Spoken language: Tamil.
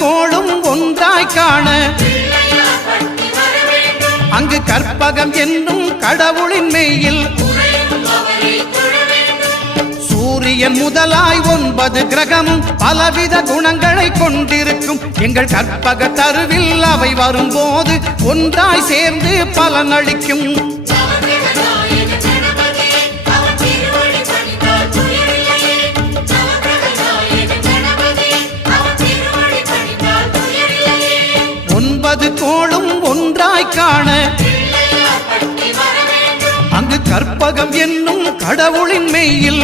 கோளும் ஒன்றாய் காண அங்கு கற்பகம் என்னும் கடவுளின் மெய்யில் சூரியன் முதலாய் 9 கிரகமும் பலவித குணங்களை கொண்டிருக்கும் எங்கள் கற்பக தருவில் அவை வரும்போது ஒன்றாய் சேர்ந்து பலனளிக்கும். கோளும் ஒன்றாய் காண அங்கு கற்பகம் என்னும் கடவுளின் மெய்யில்